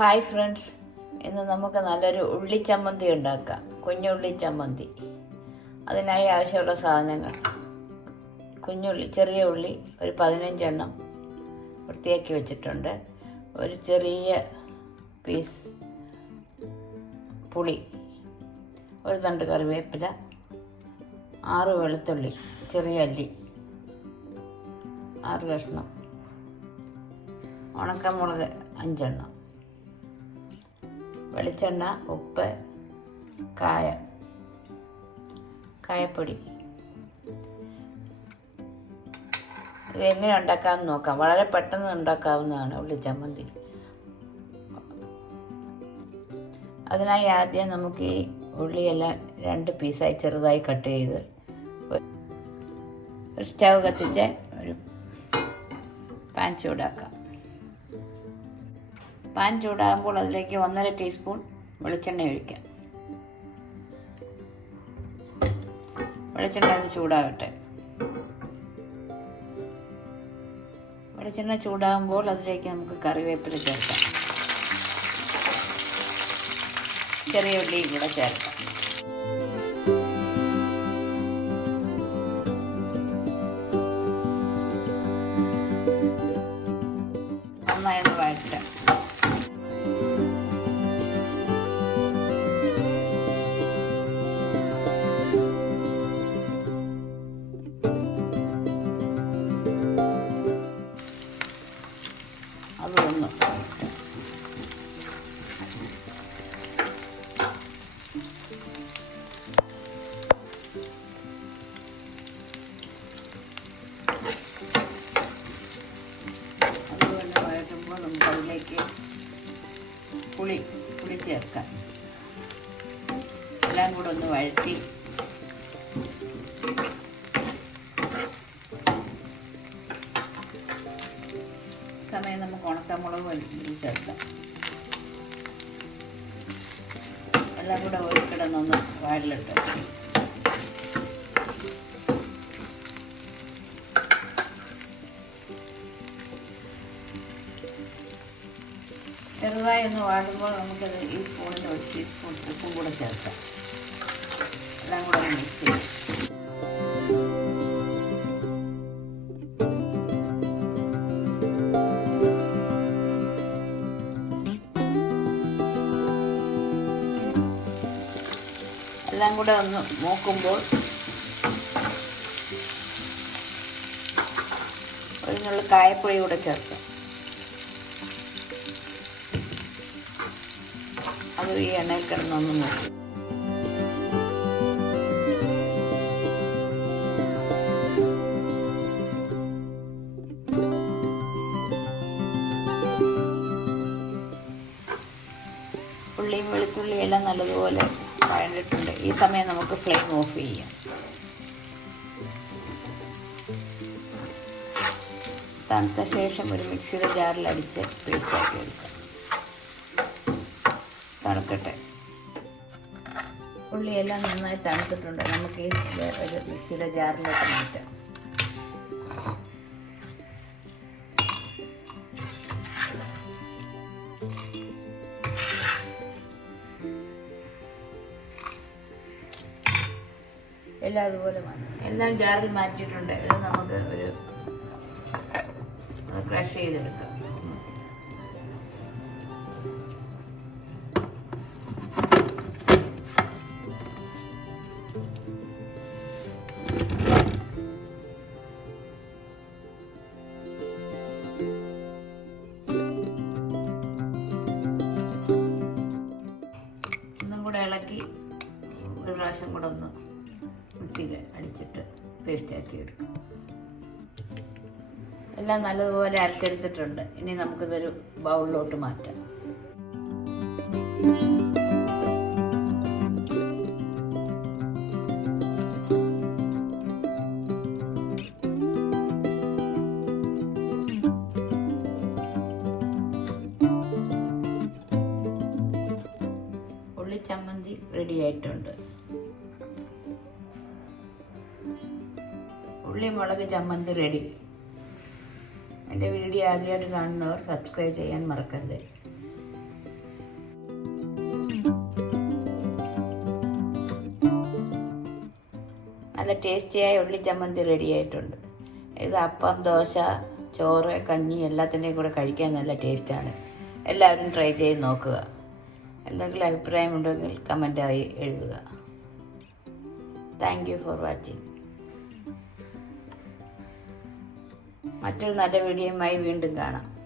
Hi friends ഇന്ന് നമുക്ക് നല്ലൊരു ഉള്ളിച്ചമ്മന്തി ഉണ്ടാക്കാം. കുഞ്ഞുള്ളി ചമ്മന്തി അതിനായി ആവശ്യമുള്ള സാധനങ്ങൾ. കുഞ്ഞുള്ളി ചെറിയ ഉള്ളി ഒരു പതിനഞ്ചെണ്ണം വൃത്തിയാക്കി വെച്ചിട്ടുണ്ട്. ഒരു ചെറിയ പീസ് പുളി ഒരു തണ്ട് കറിവേപ്പില ആറ് വെളുത്തുള്ളി ചെറിയ അല്ലി ആറ് കഷ്ണം ഉണക്കമുളക് അഞ്ചെണ്ണം. വെളിച്ചെണ്ണ ഉപ്പ് കായ കായപ്പൊടി. ഇത് എങ്ങനെ ഉണ്ടാക്കാമെന്ന് നോക്കാം. വളരെ പെട്ടെന്ന് ഉണ്ടാക്കാവുന്നതാണ് ഉള്ളി ചമ്മന്തി. അതിനായി ആദ്യം നമുക്ക് ഈ ഉള്ളിയെല്ലാം രണ്ട് പീസായി ചെറുതായി കട്ട് ചെയ്ത് ഒരു സ്റ്റവ് കത്തിച്ച് ഒരു പാൻ ചൂടാക്കാം. പാൻ ചൂടാകുമ്പോൾ അതിലേക്ക് ഒന്നര ടീസ്പൂൺ വെളിച്ചെണ്ണ ഒഴിക്കാം. വെളിച്ചെണ്ണ ചൂടാകട്ടെ. വെളിച്ചെണ്ണ ചൂടാകുമ്പോൾ അതിലേക്ക് നമുക്ക് കറിവേപ്പില ചേർക്കാം. ചെറിയ ഉള്ളിയും കൂടെ ചേർക്കാം. പുളി പുളി ചേർക്കാം. എല്ലാം കൂടെ ഒന്ന് വഴറ്റി. സമയം നമുക്ക് ഉണക്കമുളക് വലിച്ചു ചേർക്കാം. എല്ലാം കൂടെ ഒരു കിടന്നൊന്ന് വാഴലിട്ട് ചെറുതായി ഒന്ന് വാടുമ്പോൾ നമുക്കത് ഈ സ്പൂണിൽ ഒരു ടീസ്പൂൺ ഉപ്പും കൂടെ ചേർക്കാം. എല്ലാം കൂടെ മിക്സ് ചെയ്യാം. എല്ലാം കൂടെ ഒന്ന് നോക്കുമ്പോൾ ഒരു നുള്ള കായപ്പൊടി കൂടെ ചേർക്കാം. ഈ എണ്ണയിൽ കിടന്നൊന്ന് നോക്കും ഉള്ളിയും വെളുത്തുള്ളിയും എല്ലാം നല്ലതുപോലെ വഴണ്ടിട്ടുണ്ട്. ഈ സമയം നമുക്ക് ഫ്ലെയിം ഓഫ് ചെയ്യാം. തണുത്ത ശേഷം ഒരു മിക്സിയുടെ ജാറിൽ അടിച്ച് പേസ്റ്റാക്കി എടുക്കാം. തണുക്കട്ടെ ഉള്ളിയെല്ലാം നന്നായി തണുത്തിട്ടുണ്ട്. നമുക്ക് ഒരു മിക്സിയുടെ ജാറിലോട്ട് മാറ്റാം. എല്ലാം അതുപോലെ എല്ലാം ജാറിൽ മാറ്റിയിട്ടുണ്ട്. ഇത് നമുക്ക് ഒരു ക്രഷ് ചെയ്തെടുക്കാം. ഒരു പ്രാവശ്യം കൂടെ ഒന്ന് മിക്സിയിൽ അടിച്ചിട്ട് പേസ്റ്റ് ആക്കി എടുക്കും. എല്ലാം നല്ലതുപോലെ അരച്ചെടുത്തിട്ടുണ്ട്. ഇനി നമുക്കിതൊരു ബൗളിലോട്ട് മാറ്റാം. റെഡി ആയിട്ടുണ്ട്. ഉള്ളി മുളക് ചമ്മന്തി റെഡി എന്റെ വീഡിയോ ആദ്യമായിട്ട് കാണുന്നവർ സബ്സ്ക്രൈബ് ചെയ്യാൻ മറക്കരുത്. നല്ല ടേസ്റ്റിയായ ഉള്ളി ചമ്മന്തി റെഡി ആയിട്ടുണ്ട്. ഇത് അപ്പം ദോശ ചോറ് കഞ്ഞി എല്ലാത്തിന്റെയും കൂടെ കഴിക്കാൻ നല്ല ടേസ്റ്റാണ് എല്ലാവരും ട്രൈ ചെയ്ത് നോക്കുക. എന്തെങ്കിലും അഭിപ്രായമുണ്ടെങ്കിൽ കമന്റായി എഴുതുക. താങ്ക് യു ഫോർ വാച്ചിങ് മറ്റൊരു നല്ല വീഡിയോയുമായി വീണ്ടും കാണാം.